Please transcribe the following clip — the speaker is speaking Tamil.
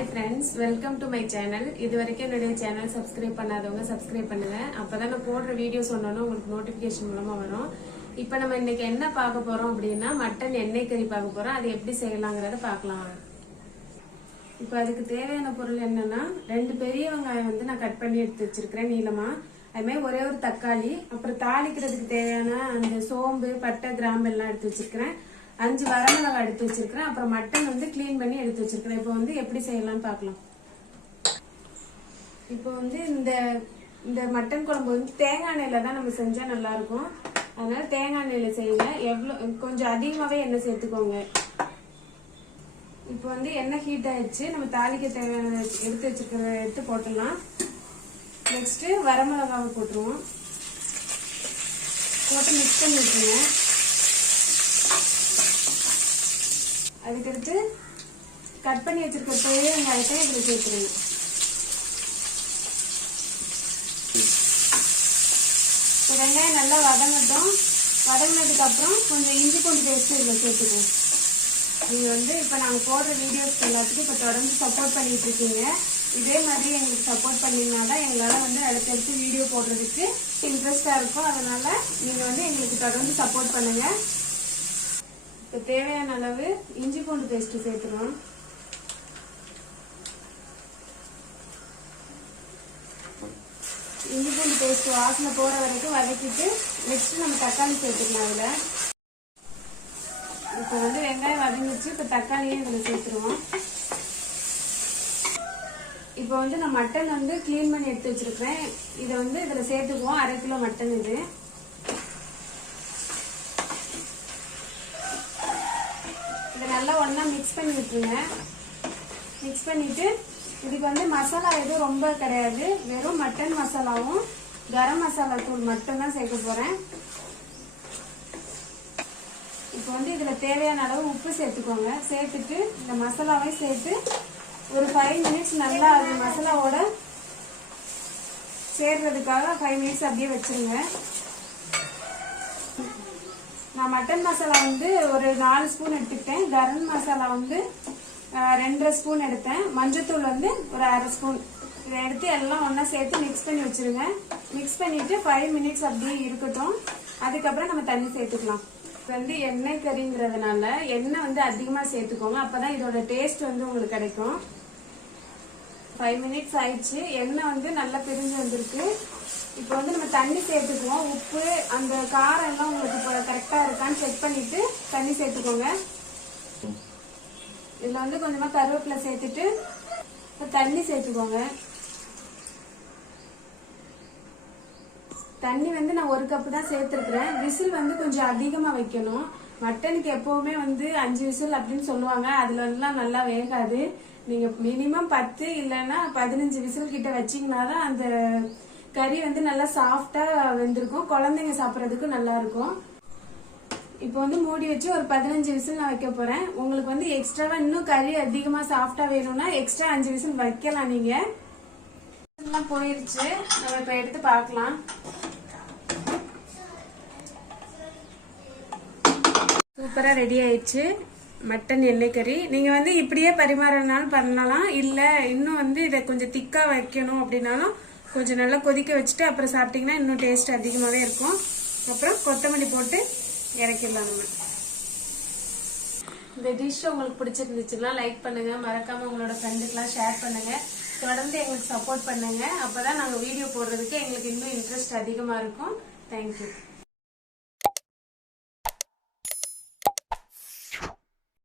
Hi friends welcome to my channel இது வரைக்கும் என்னுடைய சேனல் சப்ஸ்கிரைப் பண்ணாதவங்க சப்ஸ்கிரைப் பண்ணுங்க. அப்பதான் நான் போடுற வீடியோஸ் ஒன்னொன்னு உங்களுக்கு நோட்டிபிகேஷன் மூலமா வரும். இப்போ நம்ம இன்னைக்கு என்ன பார்க்க போறோம் அப்படின்னா மட்டன் எண்ணெய் கறி பார்க்க போறோம். அது எப்படி செய்யலாங்கிறத பார்க்கலாம். இப்போ அதுக்கு தேவையான பொருள் என்னன்னா ரெண்டு பெரிய வெங்காயம் வந்து நான் கட் பண்ணி எடுத்து வச்சிருக்கிறேன் நீளமா. அதுமாதிரி ஒரே ஒரு தக்காளி அப்புறம் தாளிக்கிறதுக்கு தேவையான அந்த சோம்பு பட்டை கிராம்பு எல்லாம் எடுத்து வச்சிருக்கிறேன். அஞ்சு வரமிளகாய் எடுத்து வச்சிருக்கிறேன். அப்புறம் மட்டன் வந்து க்ளீன் பண்ணி எடுத்து வச்சிருக்கிறேன். இப்போ வந்து எப்படி செய்யலாம்னு பார்க்கலாம். இப்போ வந்து இந்த இந்த மட்டன் குழம்பு வந்து தேங்காய் எண்ணெயில தான் நம்ம செஞ்சா நல்லா இருக்கும் அதனால தேங்காய் எண்ணெயில செய்யுங்க. எவ்வளோ கொஞ்சம் அதிகமாகவே எண்ணெய் சேர்த்துக்கோங்க. இப்போ வந்து எண்ணெய் ஹீட் ஆயிடுச்சு. நம்ம தாளிக்க தேவையான எடுத்து வச்சிருக்கிற எடுத்து போட்டுடலாம். நெக்ஸ்ட்டு வரமிளகாவை போட்டுருவோம். போட்டு மிக்ஸ் பண்ணி விட்டுருவோம் அதுக்கடுத்து கட் பண்ணி வச்சிருக்க பெரிய வெங்காயத்தை இதில் சேர்த்துருங்க. இப்போ வெங்காயம் நல்லா வதங்கட்டும். வதங்கினதுக்கு அப்புறம் கொஞ்சம் இஞ்சி பூண்டு பேஸ்ட் இதில் சேர்த்துக்குவோம் நீங்கள் வந்து இப்போ நாங்கள் போடுற வீடியோஸ் எல்லாத்துக்கும் இப்போ தொடர்ந்து சப்போர்ட் பண்ணிட்டு இருக்கீங்க. இதே மாதிரி எங்களுக்கு சப்போர்ட் பண்ணிங்கன்னா தான் எங்களால் வந்து அடுத்தடுத்து வீடியோ போடுறதுக்கு இன்ட்ரெஸ்டாக இருக்கும். அதனால் நீங்கள் வந்து எங்களுக்கு தொடர்ந்து சப்போர்ட் பண்ணுங்கள் இப்போ தேவையான அளவு இஞ்சி பூண்டு பேஸ்ட் சேர்த்துருவோம். இஞ்சி பூண்டு பேஸ்ட் வாசனை போற வரைக்கும் வதக்கிட்டு நெக்ஸ்ட் நம்ம தக்காளி சேர்த்துக்கலாம் அதில். இப்போ வந்து வெங்காயம் வதங்கிச்சு இப்போ தக்காளியும் இதில் சேர்த்துருவோம். இப்போ வந்து நான் மட்டன் வந்து க்ளீன் பண்ணி எடுத்து வச்சுருக்கேன் இதை வந்து இதில் சேர்த்துக்குவோம் அரை கிலோ மட்டன் இது. நல்லா ஒன்றா மிக்ஸ் பண்ணி விட்டுருங்க. மிக்ஸ் பண்ணிவிட்டு இதுக்கு வந்து மசாலா எதுவும் ரொம்ப கிடையாது. வெறும் மட்டன் மசாலாவும் கரம் மசாலா தூள் மட்டும்தான் சேர்க்க போகிறேன் இப்போ வந்து இதில் தேவையான அளவு உப்பு சேர்த்துக்கோங்க. சேர்த்துட்டு இந்த மசாலாவையும் சேர்த்து ஒரு ஃபைவ் மினிட்ஸ் நல்லா அது மசாலாவோட சேர்றதுக்காக ஃபைவ் மினிட்ஸ் அப்படியே வச்சுருங்க. நான் மட்டன் மசாலா வந்து ஒரு நாலு ஸ்பூன் எடுத்துக்கிட்டேன். கரம் மசாலா வந்து ரெண்டரை ஸ்பூன் எடுத்தேன். மஞ்சத்தூள் வந்து ஒரு அரை ஸ்பூன். இதை எடுத்து எல்லாம் ஒன்றா சேர்த்து மிக்ஸ் பண்ணி வச்சிருங்க. மிக்ஸ் பண்ணிவிட்டு ஃபைவ் மினிட்ஸ் அப்படியே இருக்கட்டும். அதுக்கப்புறம் நம்ம தண்ணி சேர்த்துக்கலாம். இப்போ வந்து எண்ணெய் கறிங்கிறதுனால எண்ணெய் வந்து அதிகமாக சேர்த்துக்கோங்க. அப்போ தான் இதோட டேஸ்ட் வந்து உங்களுக்கு கிடைக்கும். ஃபைவ் மினிட்ஸ் ஆயிடுச்சு. எண்ணெய் வந்து நல்லா பிரிஞ்சு வந்திருக்கு. இப்போ வந்து நம்ம தண்ணி சேர்த்துக்குவோம். உப்பு அந்த காரம் எல்லாம் உங்களுக்கு இப்போ செக் பண்ணிட்டு தண்ணி சேர்த்துக்கோங்க. இதில் வந்து கொஞ்சமாக கருவேப்பிலை சேர்த்துட்டு தண்ணி சேர்த்துக்கோங்க. தண்ணி வந்து நான் ஒரு கப்பு தான் சேர்த்துருக்குறேன். விசில் வந்து கொஞ்சம் அதிகமாக வைக்கணும். மட்டனுக்கு எப்பவுமே வந்து அஞ்சு விசில் அப்படின்னு சொல்லுவாங்க. அதுல எல்லாம் நல்லா வேகாது. நீங்க மினிமம் பத்து இல்லைன்னா பதினஞ்சு விசில் கிட்ட வச்சீங்கன்னா தான் அந்த கறி வந்து நல்லா சாஃப்டா வெந்திருக்கும். குழந்தைங்க சாப்பிட்றதுக்கு நல்லா இருக்கும். இப்போ வந்து மூடி வச்சு ஒரு பதினஞ்சு விசில் நான் வைக்க போறேன். உங்களுக்கு வந்து எக்ஸ்ட்ராவா இன்னும் கறி அதிகமா சாஃப்டா வேணும்னா எக்ஸ்ட்ரா அஞ்சு விசில் வைக்கலாம் நீங்க. எல்லாம் போயிருச்சு. நம்ம இப்ப எடுத்து பார்க்கலாம். சூப்பரா ரெடி ஆயிடுச்சு. மட்டன் எண்ணெய் கறி. நீங்க வந்து இப்படியே பரிமாறினாலும் பண்ணலாம். இல்ல இன்னும் வந்து இதை கொஞ்சம் திக்கா வைக்கணும் அப்படின்னாலும் கொஞ்சம் நல்லா கொதிக்க வச்சுட்டு அப்புறம் சாப்பிட்டீங்கன்னா இன்னும் டேஸ்ட் அதிகமாவே இருக்கும். அப்புறம் கொத்தமல்லி போட்டு இறக்கிடலாம் நம்ம இந்த டிஷ் உங்களுக்கு பிடிச்சிருந்துச்சுன்னா லைக் பண்ணுங்க. மறக்காம உங்களோட ஃப்ரெண்டுக்கெல்லாம் ஷேர் பண்ணுங்க. தொடர்ந்து எங்களுக்கு சப்போர்ட் பண்ணுங்க. அப்பதான் நாங்க வீடியோ போடுறதுக்கு எங்களுக்கு இன்னும் இன்ட்ரெஸ்ட் அதிகமா இருக்கும். தேங்க்யூ